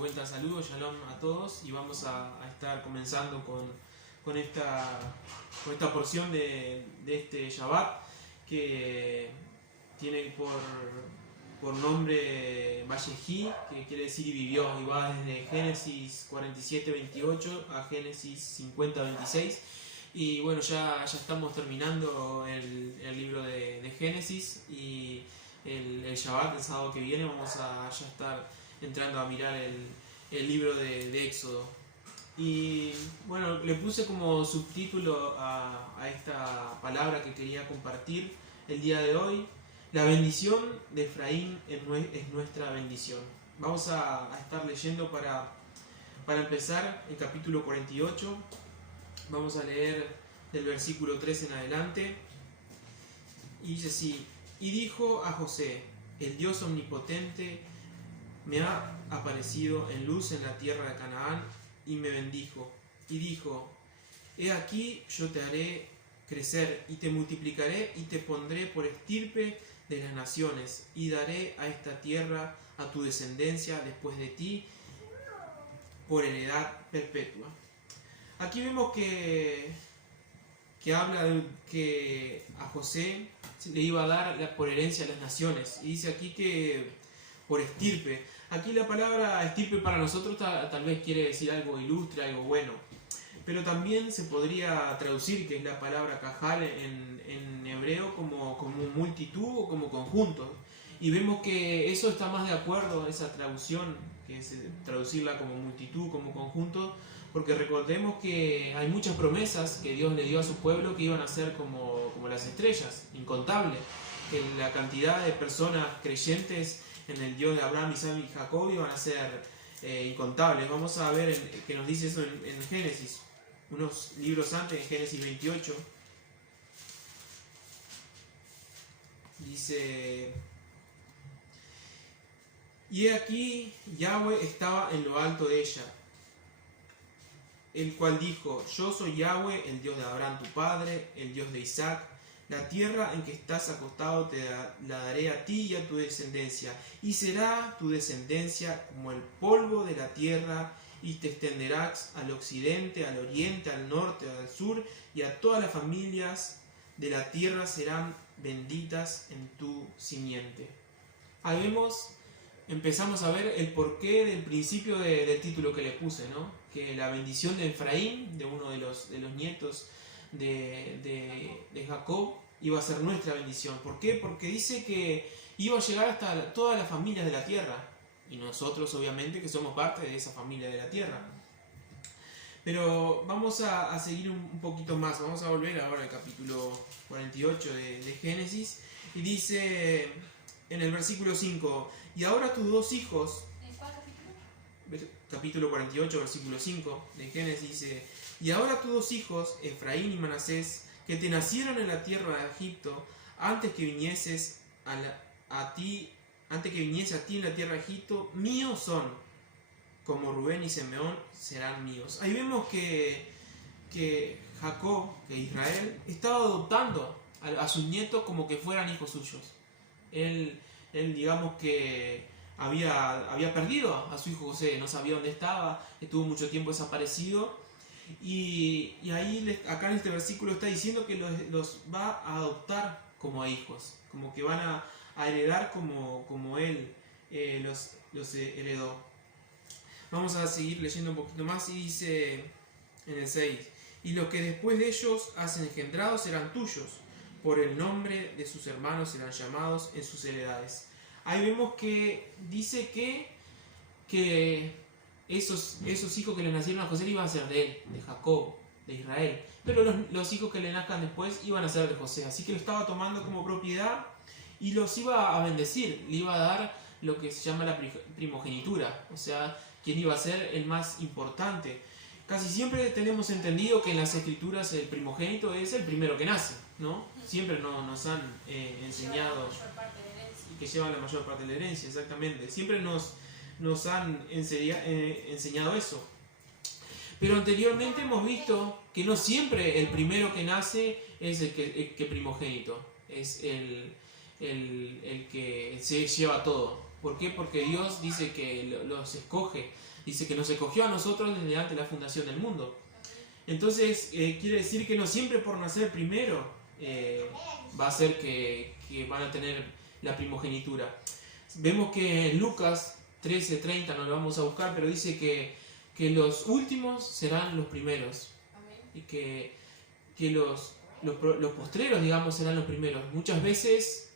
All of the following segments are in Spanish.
vuelta saludos, shalom a todos, y vamos a estar comenzando con esta porción de este Shabbat que tiene por nombre Vallejí, que quiere decir y vivió, y va desde Génesis 47:28 a Génesis 50:26. Y bueno, ya estamos terminando el libro de Génesis, y el Shabbat, el sábado que viene, vamos a ya estar entrando a mirar el libro de Éxodo. Y bueno, le puse como subtítulo a esta palabra que quería compartir el día de hoy: la bendición de Efraín es nuestra bendición. Vamos a estar leyendo para empezar el capítulo 48. Vamos a leer del versículo 3 en adelante. Y dice así: y dijo a José, el Dios omnipotente me ha aparecido en luz en la tierra de Canaán y me bendijo. Y dijo, he aquí yo te haré crecer y te multiplicaré y te pondré por estirpe de las naciones, y daré a esta tierra a tu descendencia después de ti por heredad perpetua. Aquí vemos que habla de que a José le iba a dar por herencia a las naciones, y dice aquí que por estirpe. Aquí la palabra estirpe para nosotros tal vez quiere decir algo ilustre, algo bueno, pero también se podría traducir, que es la palabra cajal en hebreo, como multitud o como conjunto. Y vemos que eso está más de acuerdo, esa traducción, que es traducirla como multitud, como conjunto, porque recordemos que hay muchas promesas que Dios le dio a su pueblo que iban a ser como las estrellas, incontables. Que la cantidad de personas creyentes en el Dios de Abraham, Isaac y Jacob iban a ser incontables. Vamos a ver que nos dice eso en Génesis, unos libros antes, en Génesis 28. Dice: y he aquí Yahweh estaba en lo alto de ella, el cual dijo, yo soy Yahweh, el Dios de Abraham tu padre, el Dios de Isaac. La tierra en que estás acostado la daré a ti y a tu descendencia, y será tu descendencia como el polvo de la tierra, y te extenderás al occidente, al oriente, al norte, al sur, y a todas las familias de la tierra serán benditas en tu simiente. Ahí empezamos a ver el porqué del principio del título que le puse, ¿no? Que la bendición de Efraín, de uno de los nietos de Jacob, iba a ser nuestra bendición. ¿Por qué? Porque dice que iba a llegar hasta todas las familias de la tierra, y nosotros obviamente que somos parte de esa familia de la tierra. Pero vamos a seguir un poquito más. Vamos a volver ahora al capítulo 48 de Génesis, y dice en el versículo 5, y ahora tus dos hijos. ¿En cuál capítulo? Capítulo 48, versículo 5 de Génesis dice: y ahora tus dos hijos, Efraín y Manasés, que te nacieron en la tierra de Egipto, antes que viniese a ti en la tierra de Egipto, míos son, como Rubén y Simeón serán míos. Ahí vemos que Jacob, que Israel, estaba adoptando a sus nietos como que fueran hijos suyos. Él digamos que había perdido a su hijo José, no sabía dónde estaba, estuvo mucho tiempo desaparecido, y ahí acá en este versículo está diciendo que los va a adoptar como a hijos, como que van a heredar como él los heredó. Vamos a seguir leyendo un poquito más, y dice en el 6, y los que después de ellos hacen engendrados serán tuyos, por el nombre de sus hermanos serán llamados en sus heredades. Ahí vemos que dice que esos hijos que le nacieron a José iban a ser de él, de Jacob, de Israel. Pero los hijos que le nazcan después iban a ser de José. Así que lo estaba tomando como propiedad y los iba a bendecir. Le iba a dar lo que se llama la primogenitura, o sea, quien iba a ser el más importante. Casi siempre tenemos entendido que en las escrituras el primogénito es el primero que nace, ¿no? Siempre nos han enseñado que llevan la mayor parte de la herencia, exactamente. Siempre nos han enseñado eso. Pero anteriormente hemos visto que no siempre el primero que nace es el que primogénito, es el que se lleva todo. ¿Por qué? Porque Dios dice que los escoge, dice que nos escogió a nosotros desde antes de la fundación del mundo. Entonces, quiere decir que no siempre por nacer primero va a ser que van a tener la primogenitura. Vemos que en Lucas 13:30, no lo vamos a buscar, pero dice que los últimos serán los primeros. Y que los postreros, digamos, serán los primeros. Muchas veces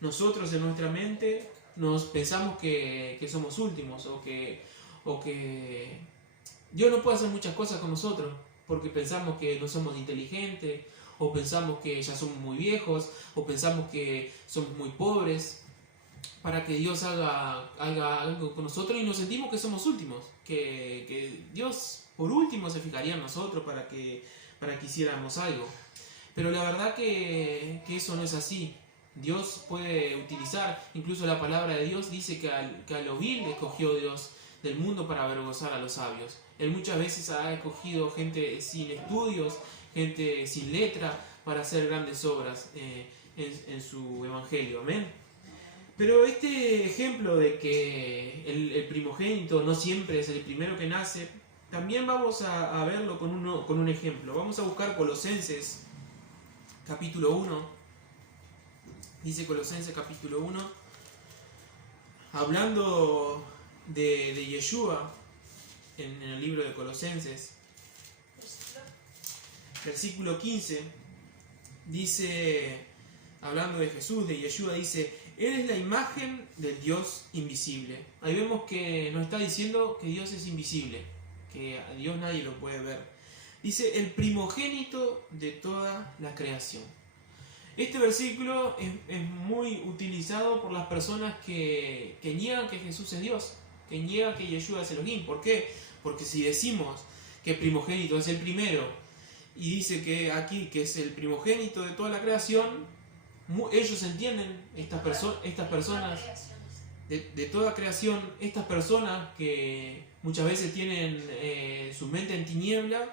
nosotros en nuestra mente nos pensamos que somos últimos o que Dios no puede hacer muchas cosas con nosotros porque pensamos que no somos inteligentes, o pensamos que ya somos muy viejos, o pensamos que somos muy pobres, para que Dios haga algo con nosotros, y nos sentimos que somos últimos, que Dios por último se fijaría en nosotros para que hiciéramos algo. Pero la verdad que eso no es así. Dios puede utilizar, incluso la palabra de Dios dice que a lo vil escogió Dios del mundo para avergonzar a los sabios. Él muchas veces ha escogido gente sin estudios, gente sin letra, para hacer grandes obras en su evangelio. Amén. Pero este ejemplo de que el primogénito no siempre es el primero que nace, también vamos a verlo con un ejemplo. Vamos a buscar Colosenses capítulo 1. Dice Colosenses capítulo 1, hablando de Yeshua en el libro de Colosenses, versículo 15, dice, hablando de Jesús, de Yeshua, dice: Él es la imagen del Dios invisible. Ahí vemos que nos está diciendo que Dios es invisible, que a Dios nadie lo puede ver. Dice: el primogénito de toda la creación. Este versículo es muy utilizado por las personas que niegan que Jesús es Dios, que niegan que Yeshua es Elohim. ¿Por qué? Porque si decimos que el primogénito es el primero, y dice que aquí que es el primogénito de toda la creación, ellos entienden, estas personas de toda creación, estas personas que muchas veces tienen su mente en tiniebla,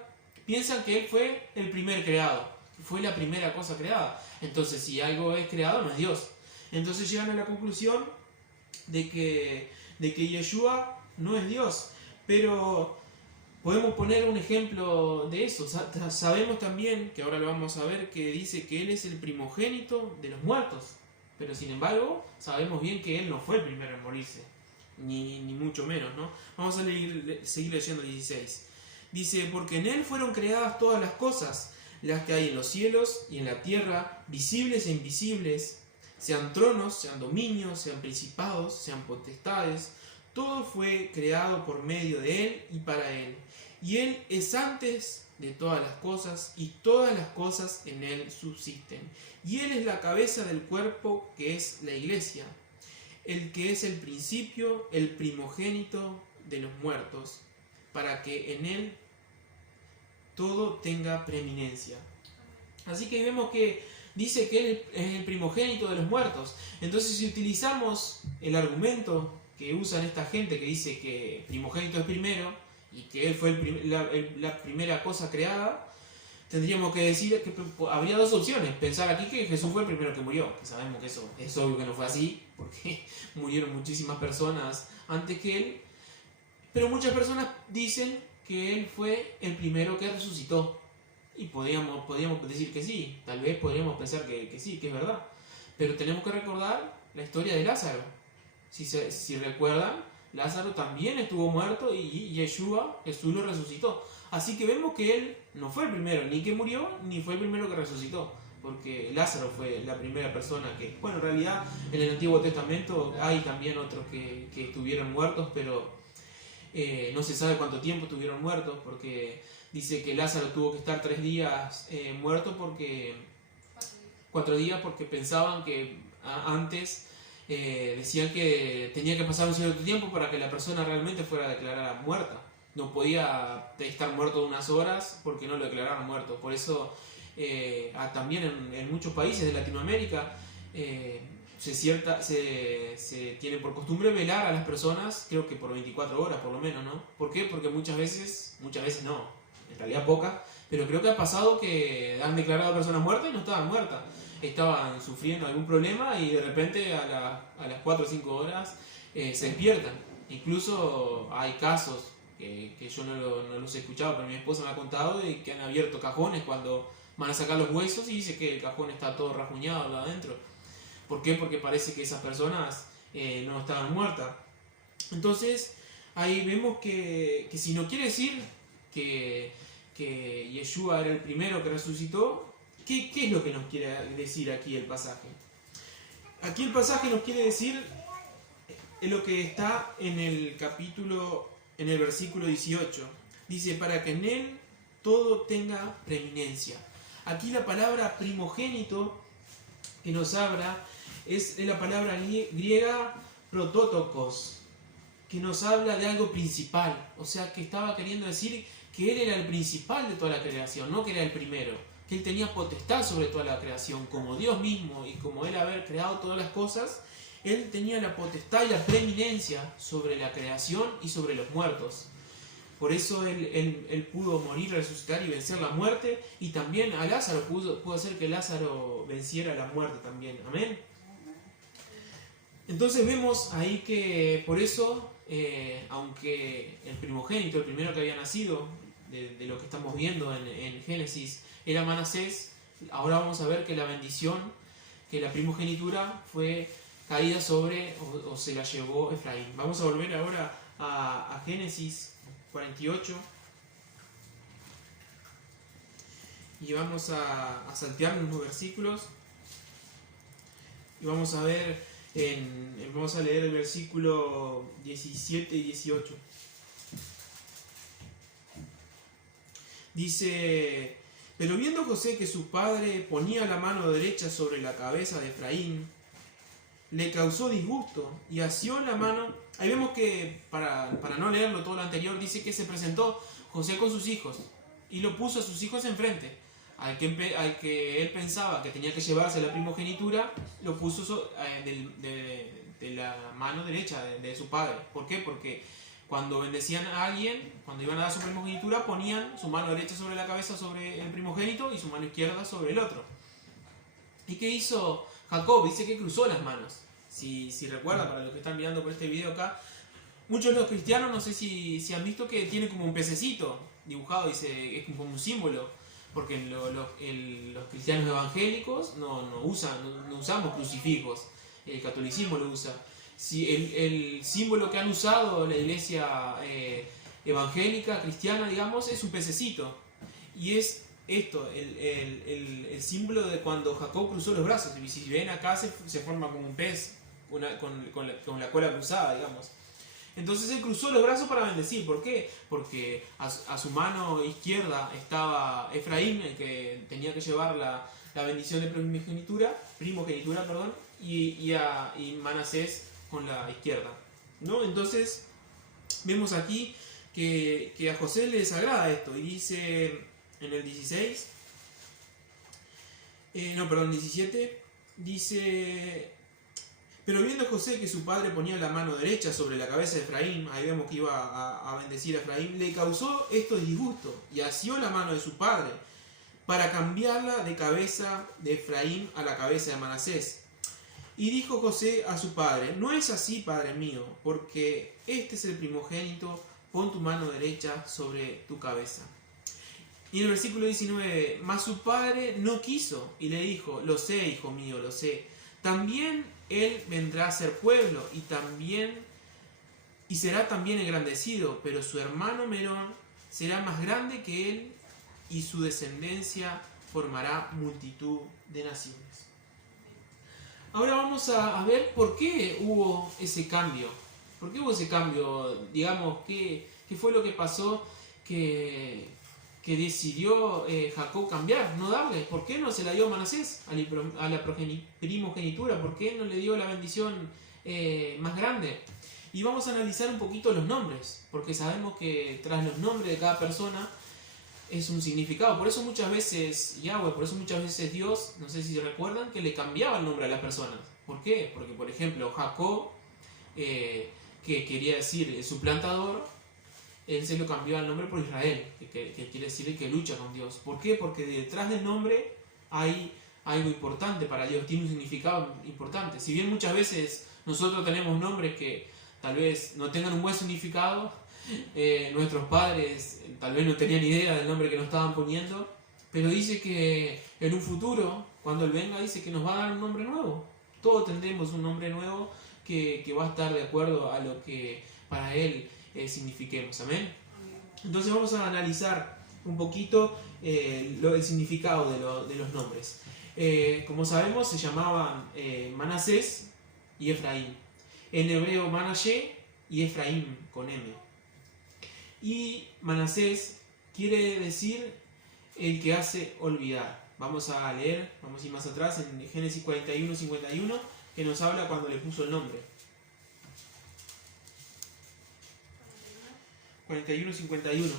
piensan que Él fue el primer creado, que fue la primera cosa creada. Entonces, si algo es creado, no es Dios. Entonces llegan a la conclusión de que Yeshua no es Dios. Pero podemos poner un ejemplo de eso. Sabemos también, que ahora lo vamos a ver, que dice que Él es el primogénito de los muertos. Pero sin embargo, sabemos bien que Él no fue el primero en morirse. Ni mucho menos, ¿no? Vamos a seguir leyendo el 16. Dice: porque en Él fueron creadas todas las cosas, las que hay en los cielos y en la tierra, visibles e invisibles, sean tronos, sean dominios, sean principados, sean potestades. Todo fue creado por medio de Él y para Él. Y Él es antes de todas las cosas, y todas las cosas en Él subsisten. Y Él es la cabeza del cuerpo, que es la iglesia, el que es el principio, el primogénito de los muertos, para que en Él todo tenga preeminencia. Así que vemos que dice que Él es el primogénito de los muertos. Entonces, si utilizamos el argumento que usan esta gente que dice que primogénito es primero y que Él fue la primera cosa creada, tendríamos que decir que habría dos opciones. Pensar aquí que Jesús fue el primero que murió, que sabemos que eso es obvio que no fue así, porque murieron muchísimas personas antes que Él. Pero muchas personas dicen que Él fue el primero que resucitó. Y podríamos decir que sí, tal vez podríamos pensar que sí, que es verdad. Pero tenemos que recordar la historia de Lázaro. Si recuerdan, Lázaro también estuvo muerto y Yeshua, Jesús, lo resucitó. Así que vemos que Él no fue el primero, ni que murió, ni fue el primero que resucitó. Porque Lázaro fue la primera persona que... Bueno, en realidad en el Antiguo Testamento hay también otros que estuvieron muertos, pero no se sabe cuánto tiempo estuvieron muertos, porque dice que Lázaro tuvo que estar 3 días muerto, porque 4 días, porque pensaban que antes decían que tenía que pasar un cierto tiempo para que la persona realmente fuera declarada muerta. No podía estar muerto unas horas porque no lo declararon muerto. Por eso también en muchos países de Latinoamérica se tiene por costumbre velar a las personas, creo que por 24 horas por lo menos, ¿no? ¿Por qué? Porque muchas veces no, en realidad pocas, pero creo que ha pasado que han declarado a personas muertas y no estaban muertas. estaban sufriendo algún problema y de repente a las 4 o 5 horas se despiertan. Incluso hay casos que yo no los he escuchado, pero mi esposa me ha contado de que han abierto cajones cuando van a sacar los huesos y dice que el cajón está todo rasguñado adentro. ¿Por qué? Porque parece que esas personas no estaban muertas. Entonces, ahí vemos que si no quiere decir que Yeshua era el primero que resucitó, ¿qué es lo que nos quiere decir aquí el pasaje? Aquí el pasaje nos quiere decir lo que está en el versículo 18. Dice, para que en él todo tenga preeminencia. Aquí la palabra primogénito que nos habla es la palabra griega prototokos, que nos habla de algo principal. O sea, que estaba queriendo decir que él era el principal de toda la creación, no que era el primero. Que él tenía potestad sobre toda la creación, como Dios mismo y como él haber creado todas las cosas. Él tenía la potestad y la preeminencia sobre la creación y sobre los muertos. Por eso él pudo morir, resucitar y vencer la muerte. Y también a Lázaro pudo hacer que Lázaro venciera la muerte también. Amén. Entonces vemos ahí que por eso, aunque el primogénito, el primero que había nacido, de lo que estamos viendo en Génesis, era Manasés, ahora vamos a ver que la bendición, que la primogenitura fue caída sobre o se la llevó Efraín. Vamos a volver ahora a Génesis 48 y vamos a saltear unos versículos y vamos a ver vamos a leer el versículo 17 y 18. Dice: pero viendo José que su padre ponía la mano derecha sobre la cabeza de Efraín, le causó disgusto y asió la mano. Ahí vemos que, para no leerlo todo lo anterior, dice que se presentó José con sus hijos y lo puso a sus hijos enfrente. Al que él pensaba que tenía que llevarse la primogenitura, lo puso de la mano derecha de su padre. ¿Por qué? Porque cuando bendecían a alguien, cuando iban a dar su primogenitura, ponían su mano derecha sobre la cabeza sobre el primogénito y su mano izquierda sobre el otro. ¿Y qué hizo Jacob? Dice que cruzó las manos. Si recuerdan, para los que están mirando por este video acá, muchos de los cristianos, no sé si han visto que tiene como un pececito dibujado, dice, es como un símbolo, porque los cristianos evangélicos no usamos crucifijos, el catolicismo lo usa. Si el símbolo que han usado la iglesia evangélica, cristiana, digamos, es un pececito, y es esto, el símbolo de cuando Jacob cruzó los brazos. Y si ven acá se forma como un pez con la cola cruzada, digamos. Entonces él cruzó los brazos para bendecir. ¿Por qué? Porque a su mano izquierda estaba Efraín, el que tenía que llevar la bendición de primogenitura, y Manasés con la izquierda, ¿no? Entonces vemos aquí que a José le desagrada esto, y dice en el 17, dice: pero viendo José que su padre ponía la mano derecha sobre la cabeza de Efraín, ahí vemos que iba a bendecir a Efraín, le causó esto disgusto y asió la mano de su padre para cambiarla de cabeza de Efraín a la cabeza de Manasés. Y dijo José a su padre: no es así, padre mío, porque este es el primogénito, pon tu mano derecha sobre tu cabeza. Y en el versículo 19, mas su padre no quiso y le dijo: lo sé, hijo mío, lo sé. También él vendrá a ser pueblo y será también engrandecido, pero su hermano Merón será más grande que él y su descendencia formará multitud de naciones. Ahora vamos a ver por qué hubo ese cambio. ¿Por qué hubo ese cambio? Digamos, ¿qué fue lo que pasó que decidió Jacob cambiar, no darle? ¿Por qué no se la dio a Manasés, a la primogenitura? ¿Por qué no le dio la bendición más grande? Y vamos a analizar un poquito los nombres, porque sabemos que tras los nombres de cada persona es un significado. Por eso muchas veces Yahweh, por eso muchas veces Dios, no sé si se recuerdan, que le cambiaba el nombre a las personas. ¿Por qué? Porque, por ejemplo, Jacob, que quería decir el suplantador, él se lo cambió al nombre por Israel, que quiere decir el que lucha con Dios. ¿Por qué? Porque detrás del nombre hay algo importante para Dios, tiene un significado importante. Si bien muchas veces nosotros tenemos nombres que tal vez no tengan un buen significado, nuestros padres tal vez no tenían idea del nombre que nos estaban poniendo, pero dice que en un futuro, cuando Él venga, dice que nos va a dar un nombre nuevo. Todos tendremos un nombre nuevo que va a estar de acuerdo a lo que para Él signifiquemos. Amén. Entonces vamos a analizar un poquito el significado de los nombres. Como sabemos, se llamaban Manasés y Efraín. En hebreo Manashe y Efraín con M. Y Manasés quiere decir el que hace olvidar. Vamos a leer, vamos a ir más atrás en Génesis 41-51, que nos habla cuando le puso el nombre. 41-51.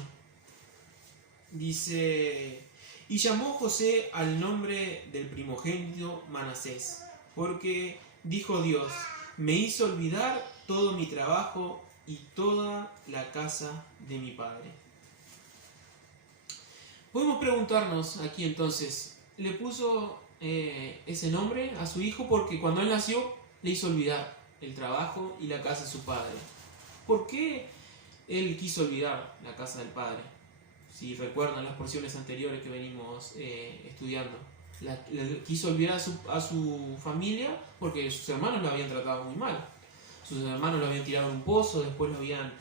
Dice: y llamó José al nombre del primogénito Manasés, porque dijo Dios: me hizo olvidar todo mi trabajo y toda la casa de mi padre. Podemos preguntarnos aquí entonces, ¿le puso ese nombre a su hijo porque cuando él nació le hizo olvidar el trabajo y la casa de su padre? ¿Por qué él quiso olvidar la casa del padre? Si recuerdan las porciones anteriores que venimos estudiando, quiso olvidar a su familia porque sus hermanos lo habían tratado muy mal. Sus hermanos lo habían tirado en un pozo, después lo habían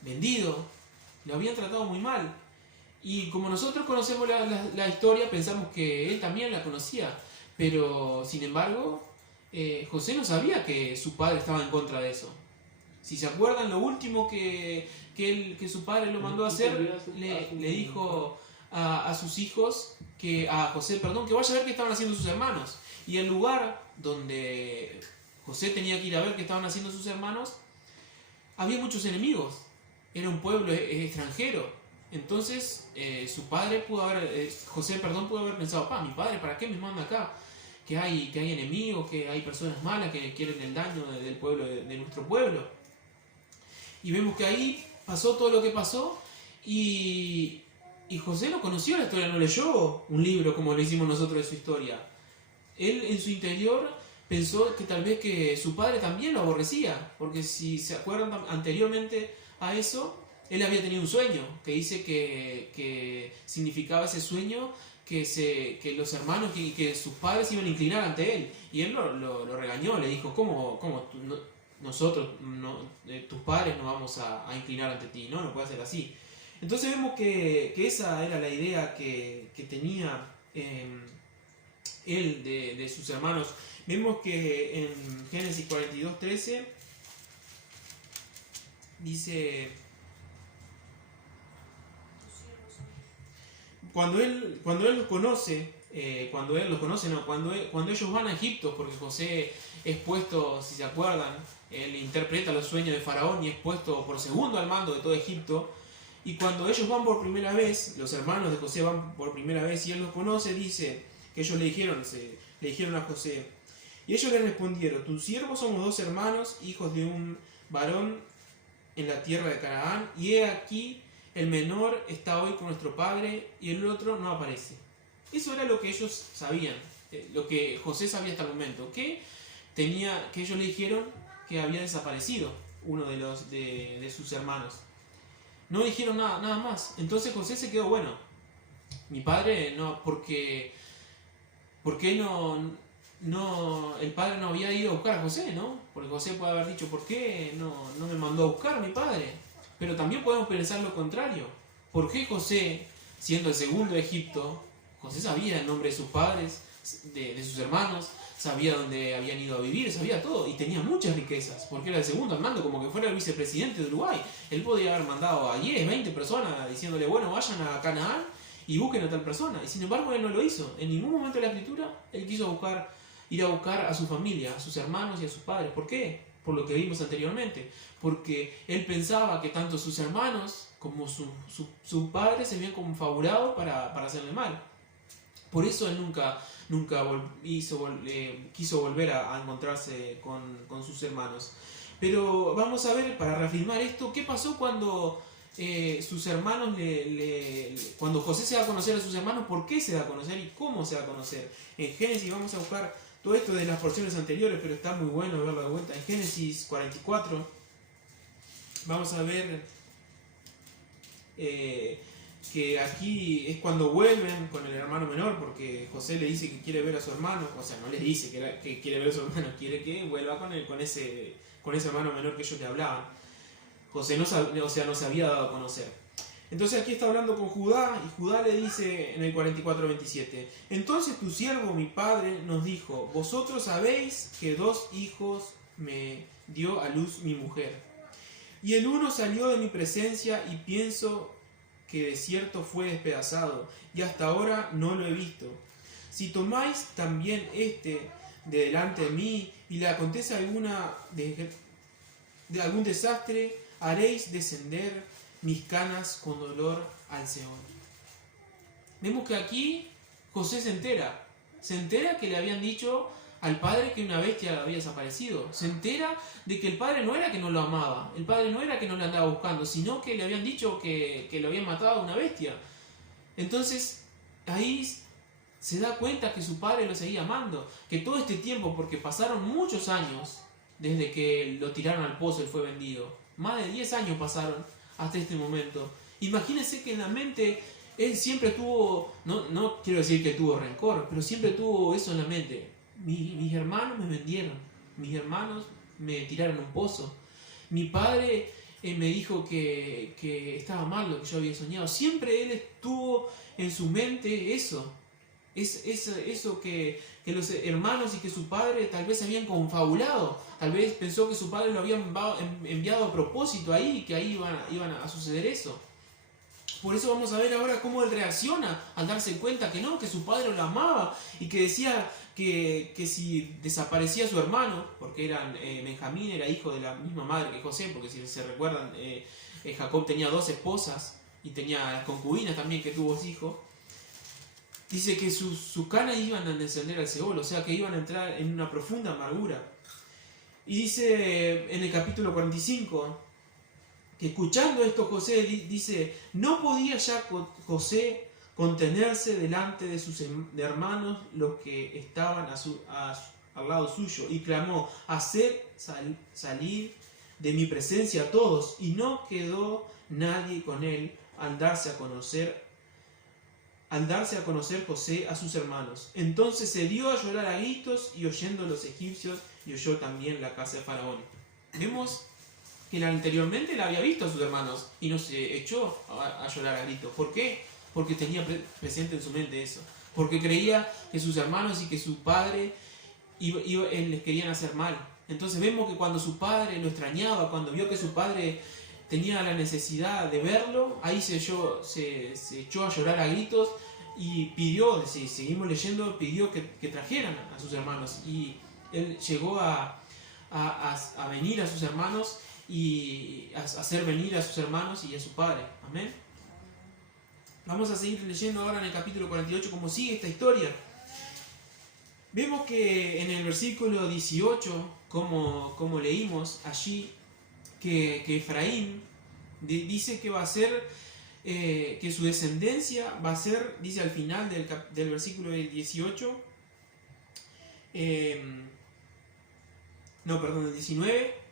vendido, lo habían tratado muy mal. Y como nosotros conocemos la historia, pensamos que él también la conocía, pero sin embargo José no sabía que su padre estaba en contra de eso. Si se acuerdan, lo último que su padre lo mandó a hacer, le dijo a sus hijos, a José, que vaya a ver qué estaban haciendo sus hermanos. Y el lugar donde José tenía que ir a ver qué estaban haciendo sus hermanos, había muchos enemigos. Era un pueblo extranjero. Entonces José pudo haber pensado: mi padre, ¿para qué me manda acá? Que hay enemigos, que hay personas malas que quieren el daño del pueblo, de nuestro pueblo. Y vemos que ahí pasó todo lo que pasó y José no conoció la historia, no leyó un libro como lo hicimos nosotros de su historia. Él en su interior pensó que tal vez que su padre también lo aborrecía, porque si se acuerdan anteriormente a eso, él había tenido un sueño que dice que significaba ese sueño que los hermanos, que sus padres iban a inclinar ante él. Y él lo regañó, le dijo: ¿Cómo nosotros, tus padres no vamos a inclinar ante ti? No puede ser así. Entonces vemos que esa era la idea que tenía él de sus hermanos. Vemos que en Génesis 42:13 dice: cuando él los conoce, cuando ellos van a Egipto, porque José es puesto, si se acuerdan, él interpreta los sueños de Faraón y es puesto por segundo al mando de todo Egipto. Y cuando ellos van por primera vez, los hermanos de José van por primera vez y él los conoce, dice que ellos le dijeron a José: y ellos le respondieron: tus siervos somos 2 hermanos, hijos de un varón en la tierra de Canaán, y he aquí el menor está hoy con nuestro padre y el otro no aparece. Eso era lo que ellos sabían, lo que José sabía hasta el momento, que ellos le dijeron que había desaparecido uno de sus hermanos. No dijeron nada más. Entonces José se quedó: mi padre no, porque el padre no había ido a buscar a José, ¿no? Porque José puede haber dicho: ¿por qué no me mandó a buscar a mi padre? Pero también podemos pensar lo contrario. ¿Por qué José, siendo el segundo de Egipto, José sabía el nombre de sus padres, de sus hermanos, sabía dónde habían ido a vivir, sabía todo y tenía muchas riquezas? Porque era el segundo al mando, como que fuera el vicepresidente de Uruguay. Él podía haber mandado a 10, 20 personas diciéndole: vayan a Canaán y busquen a tal persona. Y sin embargo él no lo hizo. En ningún momento de la escritura él quiso ir a buscar a su familia, a sus hermanos y a sus padres. ¿Por qué? Por lo que vimos anteriormente. Porque él pensaba que tanto sus hermanos como su padre se habían confabulado para hacerle mal. Por eso él nunca quiso volver a encontrarse con sus hermanos. Pero vamos a ver, para reafirmar esto, qué pasó cuando sus hermanos, cuando José se da a conocer a sus hermanos, ¿por qué se da a conocer y cómo se da a conocer? En Génesis vamos a buscar todo esto de las porciones anteriores, pero está muy bueno verlo de vuelta. En Génesis 44 vamos a ver que aquí es cuando vuelven con el hermano menor, porque José le dice que quiere ver a su hermano, o sea, no le dice que quiere ver a su hermano, quiere que vuelva con ese hermano menor que ellos le hablaban. José no se había dado a conocer. Entonces aquí está hablando con Judá, y Judá le dice en el 44:27, entonces tu siervo, mi padre, nos dijo, vosotros sabéis que 2 hijos me dio a luz mi mujer, y el uno salió de mi presencia y pienso que de cierto fue despedazado, y hasta ahora no lo he visto. Si tomáis también de delante de mí, y le acontece de algún desastre, haréis descender mis canas con dolor al Seol. Vemos que aquí José se entera que le habían dicho al padre que una bestia había desaparecido. Se entera de que el padre no era que no lo amaba, el padre no era que no lo andaba buscando, sino que le habían dicho que lo habían matado a una bestia. Entonces ahí se da cuenta que su padre lo seguía amando, que todo este tiempo, porque pasaron muchos años desde que lo tiraron al pozo y fue vendido, más de 10 años pasaron hasta este momento. Imagínense que en la mente él siempre tuvo, no quiero decir que tuvo rencor, pero siempre tuvo eso en la mente. Mis hermanos me vendieron, mis hermanos me tiraron a un pozo, mi padre me dijo que estaba mal lo que yo había soñado. Siempre él estuvo en su mente eso que los hermanos y que su padre tal vez habían confabulado, tal vez pensó que su padre lo había enviado a propósito ahí, que ahí iban a suceder eso. Por eso vamos a ver ahora cómo él reacciona al darse cuenta que no, que su padre lo amaba y que decía que si desaparecía su hermano, porque Benjamín era hijo de la misma madre que José, porque si se recuerdan, Jacob tenía 2 esposas y tenía concubinas también que tuvo hijos. Dice que sus canas iban a descender al Seol, o sea que iban a entrar en una profunda amargura. Y dice en el capítulo 45 que escuchando esto José dice, no podía ya José contenerse delante de sus hermanos los que estaban al lado suyo, y clamó, haced salir de mi presencia a todos, y no quedó nadie con él al darse a conocer José a sus hermanos. Entonces se dio a llorar a gritos, y oyendo los egipcios, y oyó también la casa de Faraón. Vemos que anteriormente él había visto a sus hermanos y no se echó a llorar a gritos. ¿Por qué? Porque tenía presente en su mente eso. Porque creía que sus hermanos y que su padre les querían hacer mal. Entonces vemos que cuando su padre lo extrañaba, cuando vio que su padre tenía la necesidad de verlo, ahí se echó a llorar a gritos y pidió, si seguimos leyendo, pidió que trajeran a sus hermanos. Y él llegó a venir a sus hermanos y a hacer venir a sus hermanos y a su padre. Amén. Vamos a seguir leyendo ahora en el capítulo 48 cómo sigue esta historia. Vemos que en el versículo 18, como leímos allí, que Efraín dice que va a ser, que su descendencia va a ser, dice al final del versículo 18, el 19,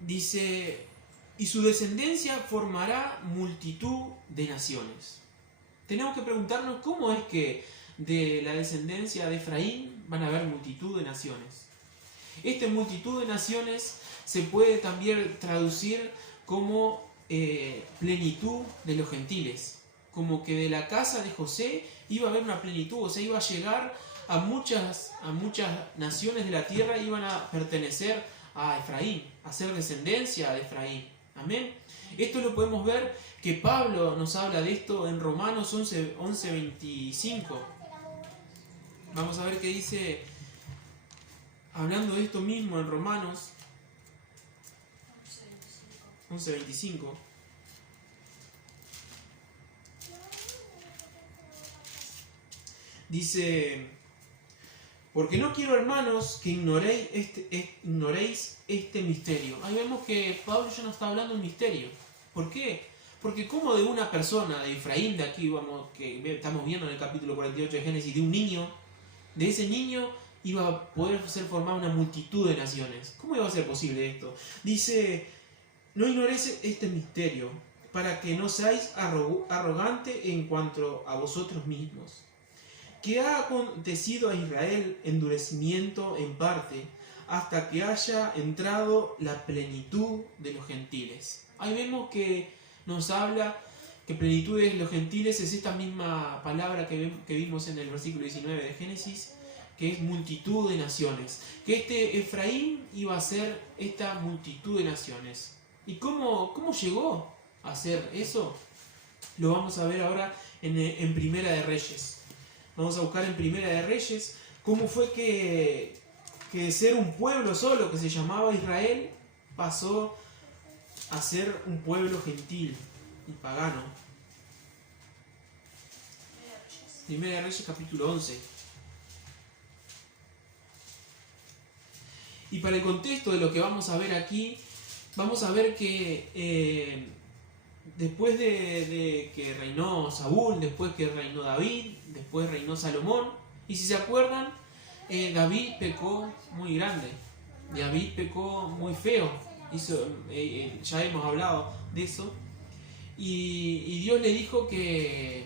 dice, y su descendencia formará multitud de naciones. Tenemos que preguntarnos cómo es que de la descendencia de Efraín van a haber multitud de naciones. Esta multitud de naciones se puede también traducir como plenitud de los gentiles, como que de la casa de José iba a haber una plenitud, o sea, iba a llegar a muchas naciones de la tierra, iban a pertenecer a Efraín, a ser descendencia de Efraín. Amén. Esto lo podemos ver que Pablo nos habla de esto en Romanos 11:25. Vamos a ver qué dice, hablando de esto mismo en Romanos 11:25. Dice, porque no quiero, hermanos, que ignoréis este misterio. Ahí vemos que Pablo ya nos está hablando de un misterio. ¿Por qué? Porque como de una persona, de Efraín, de aquí que estamos viendo en el capítulo 48 de Génesis, de un niño, de ese niño iba a poder ser formada una multitud de naciones. ¿Cómo iba a ser posible esto? Dice, no ignoréis este misterio, para que no seáis arrogante en cuanto a vosotros mismos. Que ha acontecido a Israel endurecimiento en parte, hasta que haya entrado la plenitud de los gentiles. Ahí vemos que nos habla que plenitud de los gentiles es esta misma palabra que vimos en el versículo 19 de Génesis, que es multitud de naciones. Que este Efraín iba a ser esta multitud de naciones. ¿Y cómo llegó a hacer eso? Lo vamos a ver ahora en Primera de Reyes. Vamos a buscar en Primera de Reyes cómo fue que de ser un pueblo solo que se llamaba Israel pasó a ser un pueblo gentil y pagano. Primera de Reyes capítulo 11. Y para el contexto de lo que vamos a ver aquí, vamos a ver que después de que reinó Saúl, después que reinó David, después reinó Salomón, y si se acuerdan, David pecó muy grande, David pecó muy feo, ya hemos hablado de eso, y Dios le dijo que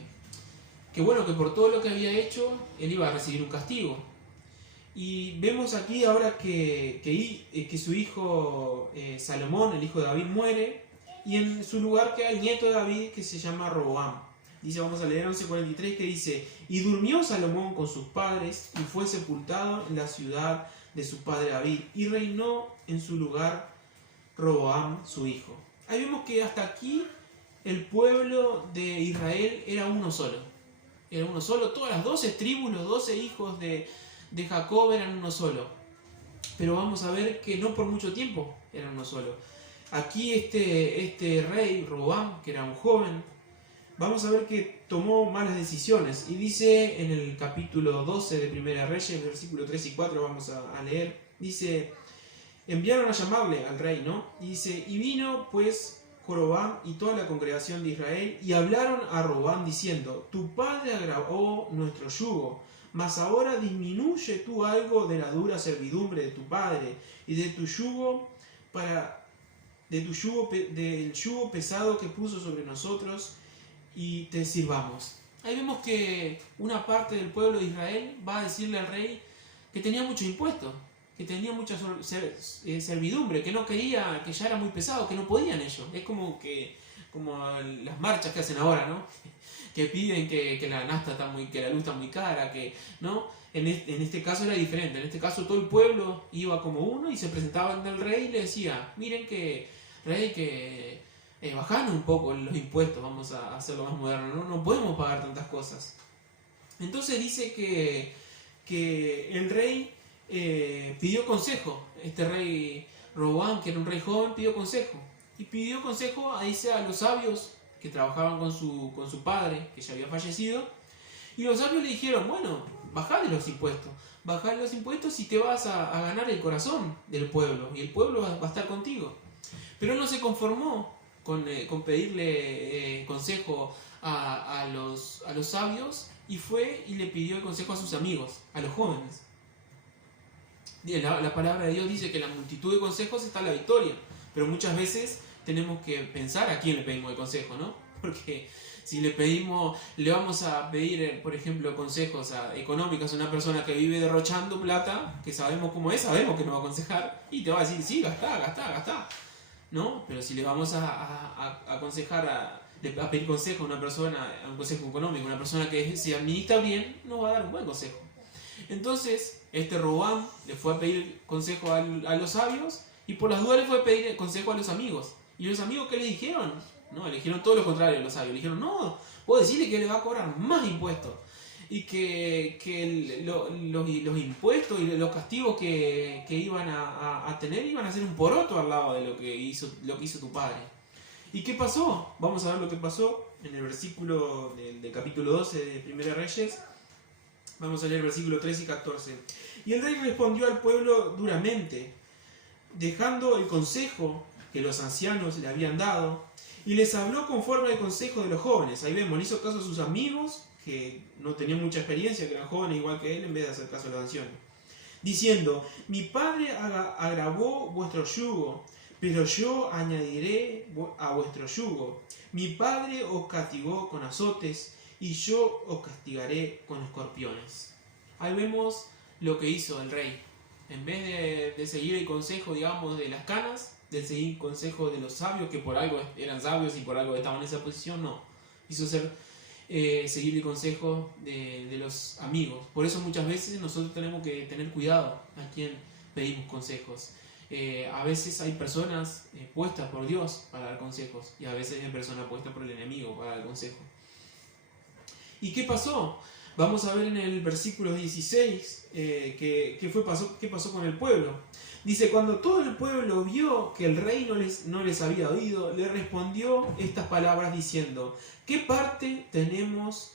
bueno, que por todo lo que había hecho, él iba a recibir un castigo. Y vemos aquí ahora que su hijo Salomón, el hijo de David, muere, y en su lugar queda el nieto de David que se llama Roboam. Dice, vamos a leer 11:43, que dice, y durmió Salomón con sus padres y fue sepultado en la ciudad de su padre David, y reinó en su lugar Roboam su hijo. Ahí vemos que hasta aquí el pueblo de Israel era uno solo. Era uno solo, todas las 12 tribus, los 12 hijos de Jacob eran uno solo. Pero vamos a ver que no por mucho tiempo eran uno solo. Aquí este rey, Roboam, que era un joven, vamos a ver que tomó malas decisiones. Y dice en el capítulo 12 de Primera Reyes, versículo 3 y 4, vamos a leer, dice, enviaron a llamarle al rey, ¿no? Y dice, y vino pues Roboam y toda la congregación de Israel, y hablaron a Roboam diciendo, tu padre agravó nuestro yugo, mas ahora disminuye tú algo de la dura servidumbre de tu padre, y de tu yugo del yugo pesado que puso sobre nosotros, y te sirvamos. Ahí vemos que una parte del pueblo de Israel va a decirle al rey que tenía mucho impuesto, que tenía mucha servidumbre, que no quería, que ya era muy pesado, que no podían ellos. Es como las marchas que hacen ahora, ¿no? Que piden que la nafta que la luz está muy cara, que no. En este caso era diferente. En este caso todo el pueblo iba como uno y se presentaba ante el rey y le decía, miren que rey, que bajaron un poco los impuestos, vamos a hacerlo más moderno, no podemos pagar tantas cosas. Entonces dice que el rey pidió consejo. Este rey Roboam, que era un rey joven, pidió consejo. Y pidió consejo dice, a los sabios que trabajaban con su padre, que ya había fallecido. Y los sabios le dijeron, bueno, bajale los impuestos y te vas a ganar el corazón del pueblo. Y el pueblo va a estar contigo. Pero él no se conformó con pedirle consejo a los sabios, y fue y le pidió el consejo a sus amigos, a los jóvenes. La palabra de Dios dice que en la multitud de consejos está la victoria, pero muchas veces tenemos que pensar a quién le pedimos el consejo, ¿no? Porque si le vamos a pedir, por ejemplo, consejos económicos a una persona que vive derrochando plata, que sabemos cómo es, sabemos que nos va a aconsejar, y te va a decir, sí, gastá, ¿no? Pero si le vamos a aconsejar, a pedir consejo a una persona, un consejo económico, a una persona que se administra bien, nos va a dar un buen consejo. Entonces, Roboam le fue a pedir consejo a los sabios, y por las dudas le fue a pedir consejo a los amigos. ¿Y los amigos qué le dijeron? No, le dijeron todo lo contrario a los sabios. Le dijeron, no, vos decirle que le va a cobrar más impuestos. Y que los impuestos y los castigos que iban a tener iban a ser un poroto al lado de lo que hizo tu padre. ¿Y qué pasó? Vamos a ver lo que pasó en el versículo del capítulo 12 de Primera Reyes. Vamos a leer el versículo 13 y 14. Y el rey respondió al pueblo duramente, dejando el consejo que los ancianos le habían dado, y les habló conforme al consejo de los jóvenes. Ahí vemos, le hizo caso a sus amigos, que no tenían mucha experiencia, que eran jóvenes igual que él, en vez de hacer caso a los ancianos. Diciendo, mi padre agravó vuestro yugo, pero yo añadiré a vuestro yugo. Mi padre os castigó con azotes, y yo os castigaré con escorpiones. Ahí vemos lo que hizo el rey. En vez de seguir el consejo, digamos, de las canas, de seguir el consejo de los sabios, que por algo eran sabios y por algo estaban en esa posición, no. Hizo seguir el consejo de los amigos. Por eso muchas veces nosotros tenemos que tener cuidado a quien pedimos consejos. A veces hay personas puestas por Dios para dar consejos, y a veces hay personas puestas por el enemigo para dar consejo. ¿Y qué pasó? Vamos a ver en el versículo 16 qué pasó con el pueblo. Dice, cuando todo el pueblo vio que el rey no les había oído, le respondió estas palabras diciendo, ¿qué parte tenemos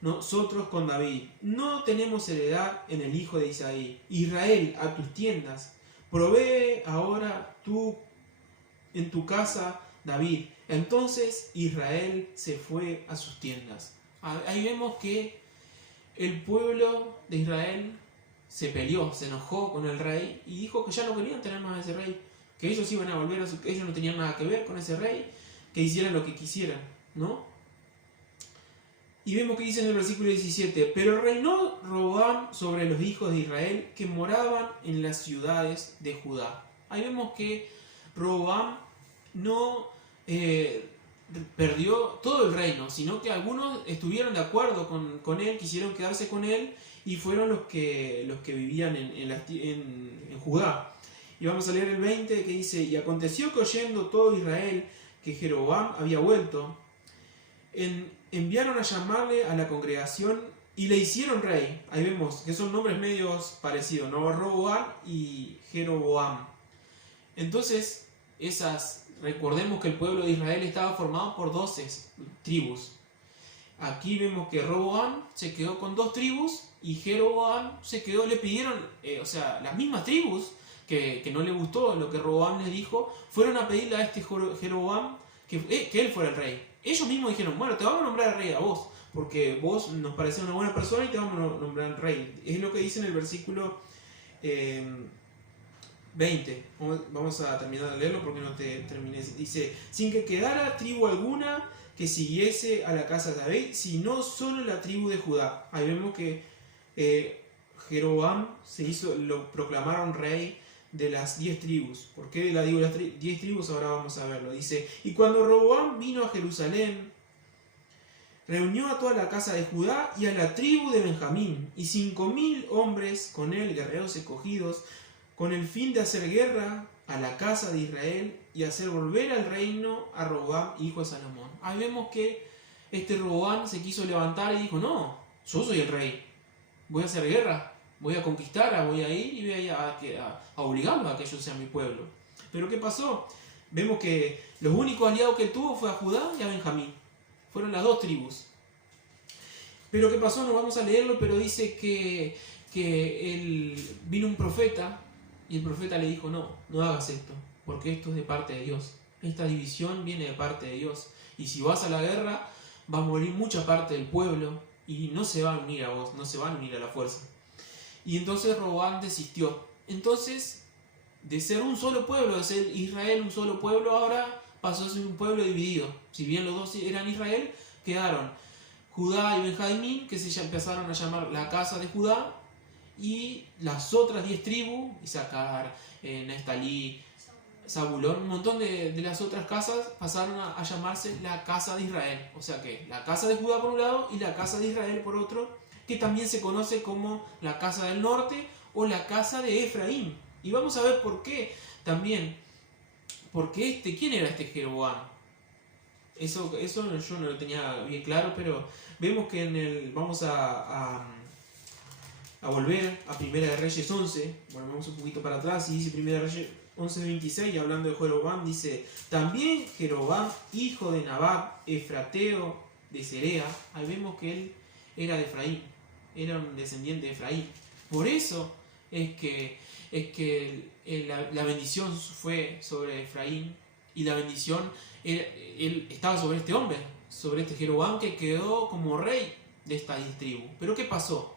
nosotros con David? No tenemos heredad en el hijo de Isaí. Israel, a tus tiendas, provee ahora tú en tu casa, David. Entonces Israel se fue a sus tiendas. Ahí vemos que el pueblo de Israel se peleó, se enojó con el rey y dijo que ya no querían tener más a ese rey, que ellos iban a volver ellos no tenían nada que ver con ese rey, que hicieran lo que quisieran, ¿no? Y vemos que dice en el versículo 17, pero reinó Roboam sobre los hijos de Israel que moraban en las ciudades de Judá. Ahí vemos que Roboam no perdió todo el reino, sino que algunos estuvieron de acuerdo con él, quisieron quedarse con él, y fueron los que vivían en Judá. Y vamos a leer el 20 que dice, y aconteció que oyendo todo Israel que Jeroboam había vuelto, enviaron a llamarle a la congregación y le hicieron rey. Ahí vemos que son nombres medios parecidos, ¿no? Roboam y Jeroboam. Entonces, recordemos que el pueblo de Israel estaba formado por 12 tribus. Aquí vemos que Roboam se quedó con 2 tribus y Jeroboam le pidieron, las mismas tribus que no le gustó lo que Roboam les dijo, fueron a pedirle a este Jeroboam que él fuera el rey. Ellos mismos dijeron, bueno, te vamos a nombrar rey a vos, porque vos nos pareces una buena persona y te vamos a nombrar rey. Es lo que dice en el versículo 20. Vamos a terminar de leerlo porque no te terminé. Dice, sin que quedara tribu alguna que siguiese a la casa de David, sino solo la tribu de Judá. Ahí vemos que Jeroboam lo proclamaron rey de las 10 tribus. ¿Por qué la digo las 10 tribus? Ahora vamos a verlo. Dice, y cuando Roboam vino a Jerusalén, reunió a toda la casa de Judá y a la tribu de Benjamín, y 5.000 hombres con él, guerreros escogidos, con el fin de hacer guerra a la casa de Israel y hacer volver al reino a Roboam, hijo de Salomón. Ahí vemos que este Roboam se quiso levantar y dijo, no, yo soy el rey, voy a hacer guerra, voy a conquistar, voy a ir y voy a obligarlos a que ellos sean mi pueblo. Pero ¿qué pasó? Vemos que los únicos aliados que él tuvo fue a Judá y a Benjamín. Fueron las 2 tribus. Pero ¿qué pasó? No vamos a leerlo, pero dice que vino un profeta y el profeta le dijo, no hagas esto, porque esto es de parte de Dios. Esta división viene de parte de Dios. Y si vas a la guerra, va a morir mucha parte del pueblo y no se van a unir a vos, no se van a unir a la fuerza. Y entonces Roboam desistió. Entonces, de ser un solo pueblo, de ser Israel un solo pueblo, ahora pasó a ser un pueblo dividido. Si bien los 2 eran Israel, quedaron Judá y Benjamín, que se empezaron a llamar la casa de Judá, y las otras 10 tribus, Isaacar, Neftalí, Zabulón, un montón de las otras casas pasaron a llamarse la casa de Israel. O sea que la casa de Judá por un lado y la casa de Israel por otro, que también se conoce como la casa del norte o la casa de Efraín. Y vamos a ver por qué también. Porque ¿quién era este Jeroboam? Eso yo no lo tenía bien claro, pero vemos que vamos a volver a Primera de Reyes 11, volvemos un poquito para atrás y dice Primera de Reyes 11:26, y hablando de Jeroboam, dice, también Jeroboam, hijo de Nabat, efrateo de Zerea. Ahí vemos que él era de Efraín, era un descendiente de Efraín. Por eso es que la bendición fue sobre Efraín, y la bendición él estaba sobre este hombre, sobre este Jeroboam, que quedó como rey de esta 10 tribus. Pero ¿qué pasó?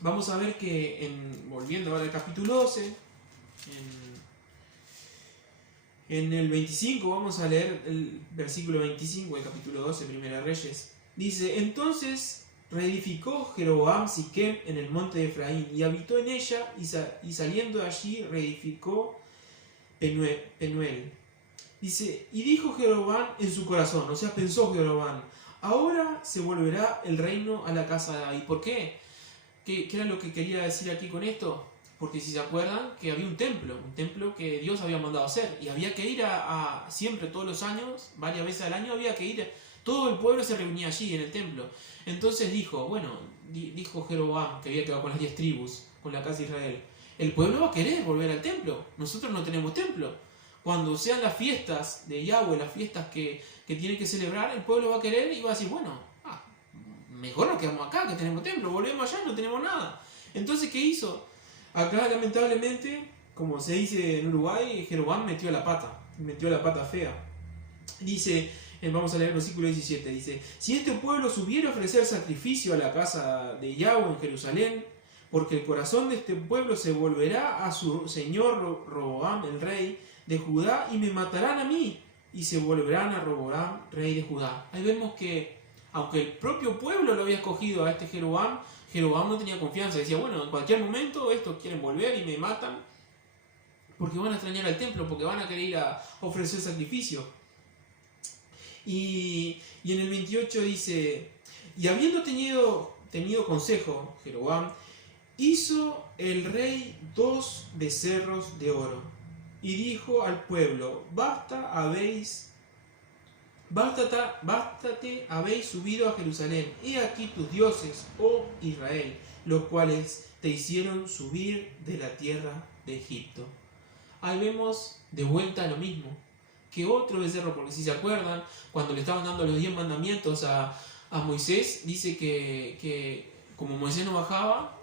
Vamos a ver que, volviendo ahora al capítulo 12, en el 25, vamos a leer el versículo 25 del capítulo 12, Primera de Reyes. Dice: entonces reedificó Jeroboam Siquem en el monte de Efraín, y habitó en ella, y saliendo de allí reedificó Penuel. Dice: y dijo Jeroboam en su corazón, o sea, pensó Jeroboam, ahora se volverá el reino a la casa de David. ¿Por qué? ¿Qué era lo que quería decir aquí con esto? Porque si se acuerdan que había un templo que Dios había mandado hacer, y había que ir siempre, todos los años, varias veces al año había que ir, todo el pueblo se reunía allí en el templo. Entonces dijo Jeroboam, que había quedado con las 10 tribus, con la casa de Israel: el pueblo va a querer volver al templo, nosotros no tenemos templo. Cuando sean las fiestas de Yahweh, las fiestas que tienen que celebrar, el pueblo va a querer y va a decir: bueno, mejor nos quedamos acá, que tenemos templo, volvemos allá, no tenemos nada. Entonces, ¿qué hizo? Acá, lamentablemente, como se dice en Uruguay, Jeroboam metió la pata fea. Dice, vamos a leer el versículo 17, dice: si este pueblo subiera a ofrecer sacrificio a la casa de Yahweh en Jerusalén, porque el corazón de este pueblo se volverá a su señor Roboam, el rey de Judá, y me matarán a mí, y se volverán a Roboam, rey de Judá. Ahí vemos que, aunque el propio pueblo lo había escogido a este Jeroboam no tenía confianza. Decía: bueno, en cualquier momento estos quieren volver y me matan, porque van a extrañar al templo, porque van a querer ir a ofrecer sacrificio. Y en el 28 dice: y habiendo tenido consejo, Jeroboam hizo el rey 2 becerros de oro, y dijo al pueblo: bástate, habéis subido a Jerusalén. He aquí tus dioses, oh Israel, los cuales te hicieron subir de la tierra de Egipto. Ahí vemos de vuelta lo mismo, que otro becerro, porque si se acuerdan, cuando le estaban dando los 10 mandamientos a Moisés, dice que como Moisés no bajaba,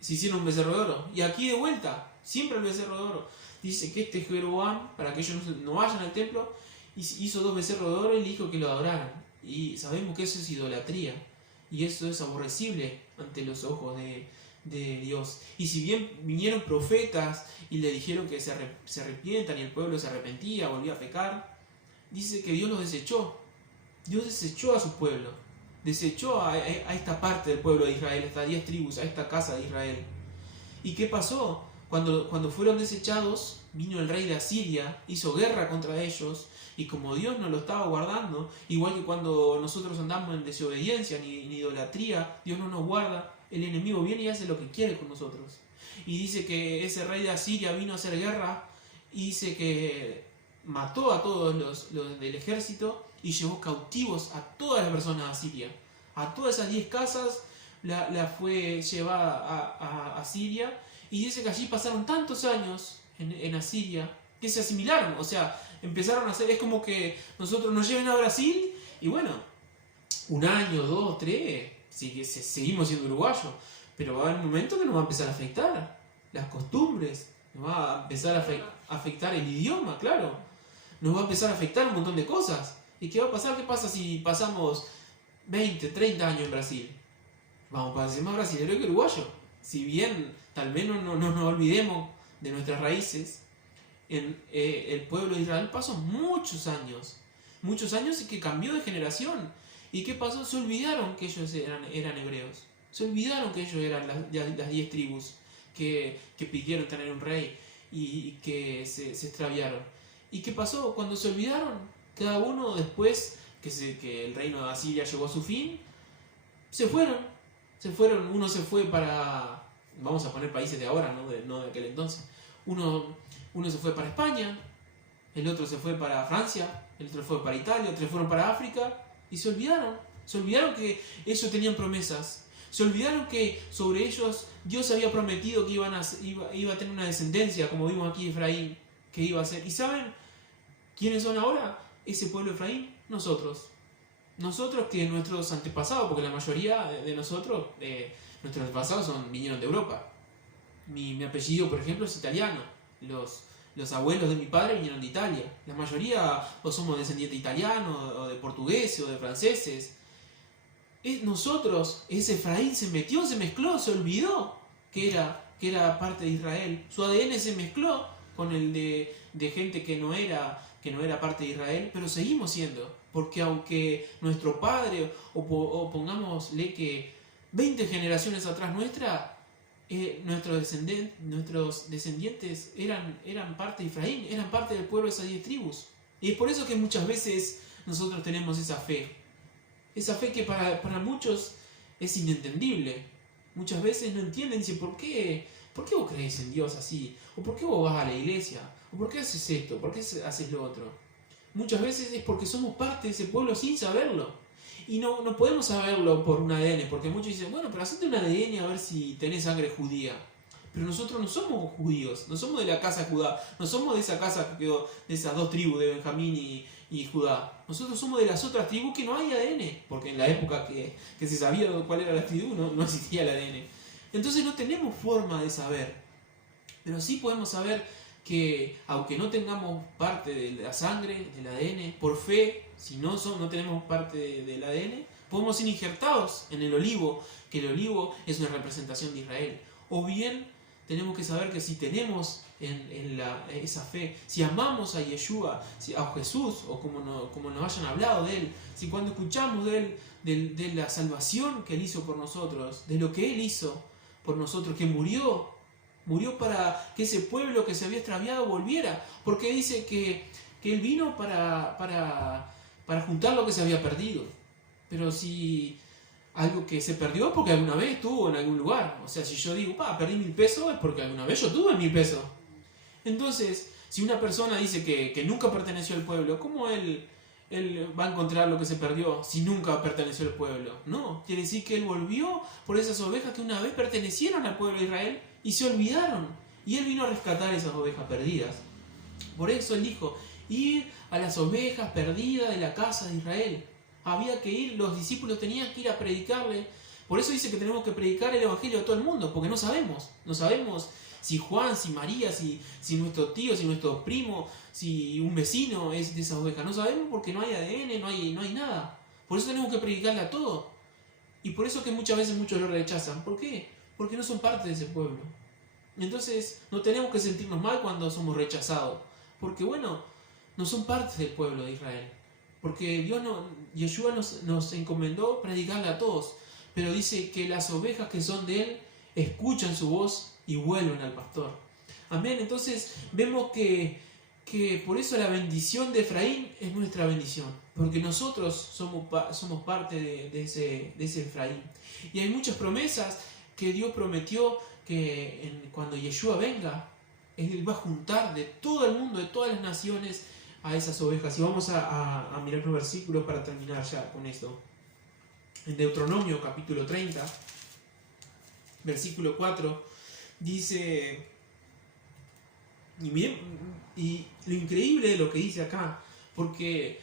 se hicieron un becerro de oro. Y aquí de vuelta, siempre el becerro de oro. Dice que este Jeroboam, para que ellos no vayan al templo, hizo 2 becerros de oro y le dijo que lo adoraran. Y sabemos que eso es idolatría, y eso es aborrecible ante los ojos de Dios. Y si bien vinieron profetas y le dijeron que se arrepientan, y el pueblo se arrepentía, volvía a pecar, dice que Dios los desechó. Dios desechó a su pueblo, desechó a esta parte del pueblo de Israel, a estas 10 tribus, a esta casa de Israel. ¿Y qué pasó? Cuando fueron desechados, vino el rey de Asiria, hizo guerra contra ellos, y como Dios nos lo estaba guardando, igual que cuando nosotros andamos en desobediencia ni idolatría, Dios no nos guarda, el enemigo viene y hace lo que quiere con nosotros. Y dice que ese rey de Asiria vino a hacer guerra, y dice que mató a todos los del ejército y llevó cautivos a todas las personas de Asiria. A todas esas 10 casas la fue llevada a Asiria, y dice que allí pasaron tantos años en Asiria que se asimilaron, o sea, empezaron a hacer, es como que nosotros nos lleven a Brasil y bueno, 1 año, 2, 3, seguimos siendo uruguayos, pero va a haber un momento que nos va a empezar a afectar las costumbres, nos va a empezar a afectar el idioma, claro, nos va a empezar a afectar un montón de cosas. ¿Y qué va a pasar? ¿Qué pasa si pasamos 20, 30 años en Brasil? Vamos a parecer más brasileño que uruguayo. Si bien tal vez no nos olvidemos de nuestras raíces, el pueblo de Israel pasó muchos años y que cambió de generación. ¿Y qué pasó? Se olvidaron que ellos eran hebreos. Se olvidaron que ellos eran las 10 tribus que pidieron tener un rey y que se extraviaron. ¿Y qué pasó? Cuando se olvidaron, cada uno después que el reino de Asiria llegó a su fin, se fueron. Uno se fue para, vamos a poner países de ahora, no de aquel entonces. Uno se fue para España, el otro se fue para Francia, el otro fue para Italia, otros fueron para África, y se olvidaron que ellos tenían promesas, se olvidaron que sobre ellos Dios había prometido que iba a tener una descendencia, como vimos aquí Efraín, que iba a ser. ¿Y saben quiénes son ahora? Ese pueblo de Efraín, nosotros que nuestros antepasados, porque la mayoría de nosotros nuestros antepasados vinieron de Europa. Mi apellido, por ejemplo, es italiano. Los abuelos de mi padre vinieron de Italia. La mayoría o somos descendientes italianos, o de portugueses, o de franceses. Nosotros, ese Efraín se metió, se mezcló, se olvidó que era parte de Israel. Su ADN se mezcló con el de gente que no era parte de Israel, pero seguimos siendo. Porque aunque nuestro padre, o pongámosle que 20 generaciones atrás nuestros descendientes eran parte de Efraín, eran parte del pueblo de esas 10 tribus. Y es por eso que muchas veces nosotros tenemos esa fe. Esa fe que para muchos es inentendible. Muchas veces no entienden, dicen, ¿por qué vos creéis en Dios así? ¿O por qué vos vas a la iglesia? ¿O por qué haces esto? ¿Por qué haces lo otro? Muchas veces es porque somos parte de ese pueblo sin saberlo. Y no podemos saberlo por un ADN, porque muchos dicen, bueno, pero hacete un ADN a ver si tenés sangre judía. Pero nosotros no somos judíos, no somos de la casa de Judá, no somos de esa casa que quedó de esas 2 tribus de Benjamín y Judá. Nosotros somos de las otras tribus que no hay ADN, porque en la época que se sabía cuál era la tribu no existía el ADN. Entonces no tenemos forma de saber, pero sí podemos saber que aunque no tengamos parte de la sangre, del ADN, por fe, si no tenemos parte del ADN, podemos ser injertados en el olivo, que el olivo es una representación de Israel. O bien tenemos que saber que si tenemos esa fe, si amamos a Yeshua, a Jesús, o como nos hayan hablado de Él, si cuando escuchamos de Él, de la salvación que Él hizo por nosotros, de lo que Él hizo por nosotros, que murió para que ese pueblo que se había extraviado volviera, porque dice que Él vino para juntar lo que se había perdido. Pero si algo que se perdió porque alguna vez estuvo en algún lugar, o sea, si yo digo, perdí 1.000 pesos, es porque alguna vez yo tuve 1.000 pesos. Entonces, si una persona dice que nunca perteneció al pueblo, ¿cómo él va a encontrar lo que se perdió si nunca perteneció al pueblo? No, quiere decir que él volvió por esas ovejas que una vez pertenecieron al pueblo de Israel y se olvidaron. Y él vino a rescatar esas ovejas perdidas. Por eso él dijo, ir a las ovejas perdidas de la casa de Israel. Había que ir, los discípulos tenían que ir a predicarle. Por eso dice que tenemos que predicar el evangelio a todo el mundo, porque no sabemos si Juan, si María, si nuestro tío, si nuestro primo, si un vecino es de esas ovejas. No sabemos porque no hay ADN, no hay nada. Por eso tenemos que predicarle a todo. Y por eso que muchas veces muchos lo rechazan. ¿Por qué? Porque no son parte de ese pueblo. Entonces no tenemos que sentirnos mal cuando somos rechazados. Porque no son parte del pueblo de Israel. Porque Yeshua nos encomendó predicarle a todos. Pero dice que las ovejas que son de Él escuchan su voz y vuelven al pastor. Amén. Entonces vemos que por eso la bendición de Efraín es nuestra bendición. Porque nosotros somos parte de ese Efraín. Y hay muchas promesas que Dios prometió que cuando Yeshua venga, Él va a juntar de todo el mundo, de todas las naciones, a esas ovejas. Y vamos a mirar los versículos para terminar ya con esto. En Deuteronomio capítulo 30, versículo 4, dice, y miren, y lo increíble de lo que dice acá, porque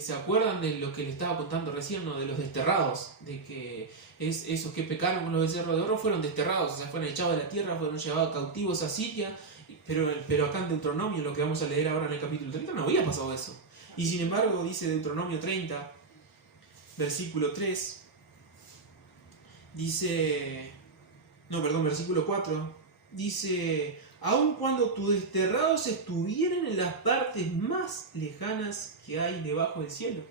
se acuerdan de lo que le estaba contando recién, ¿no? De los desterrados, de que esos que pecaron con los becerros de oro fueron desterrados, o sea, fueron echados de la tierra, fueron llevados cautivos a Siria. Pero acá en Deuteronomio, lo que vamos a leer ahora en el capítulo 30, no había pasado eso. Y sin embargo, dice Deuteronomio 30, versículo 3, versículo 4, dice, aun cuando tus desterrados estuvieran en las partes más lejanas que hay debajo del cielo.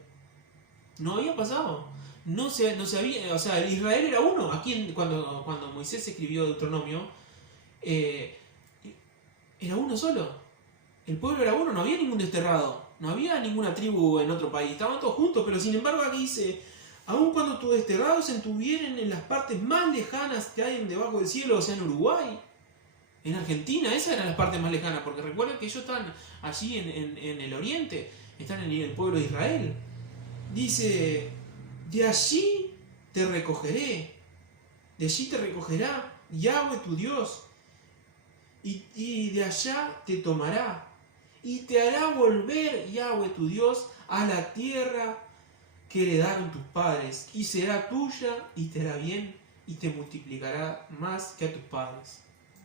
No había pasado. No se había, o sea, Israel era uno. Aquí cuando Moisés escribió Deuteronomio, era uno solo. El pueblo era uno, no había ningún desterrado. No había ninguna tribu en otro país. Estaban todos juntos, pero sin embargo aquí dice, aun cuando tus desterrados se estuvieran en las partes más lejanas que hay debajo del cielo, o sea, en Uruguay, en Argentina, esas eran las partes más lejanas, porque recuerden que ellos están allí en el oriente, están en el pueblo de Israel. Dice, de allí te recogeré, de allí te recogerá Yahweh tu Dios, y de allá te tomará, y te hará volver Yahweh tu Dios a la tierra que heredaron tus padres, y será tuya, y te hará bien, y te multiplicará más que a tus padres.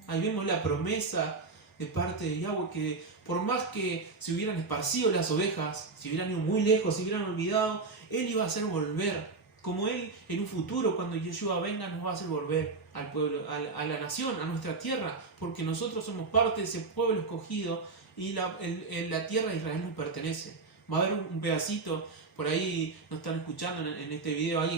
Ahí vemos la promesa de parte de Yahweh, que por más que se hubieran esparcido las ovejas, si hubieran ido muy lejos, si hubieran olvidado, Él iba a hacer volver. Como Él en un futuro, cuando Yeshua venga, nos va a hacer volver al pueblo, a la nación, a nuestra tierra, porque nosotros somos parte de ese pueblo escogido y la tierra de Israel nos pertenece. Va a haber un pedacito, por ahí nos están escuchando en este video, alguien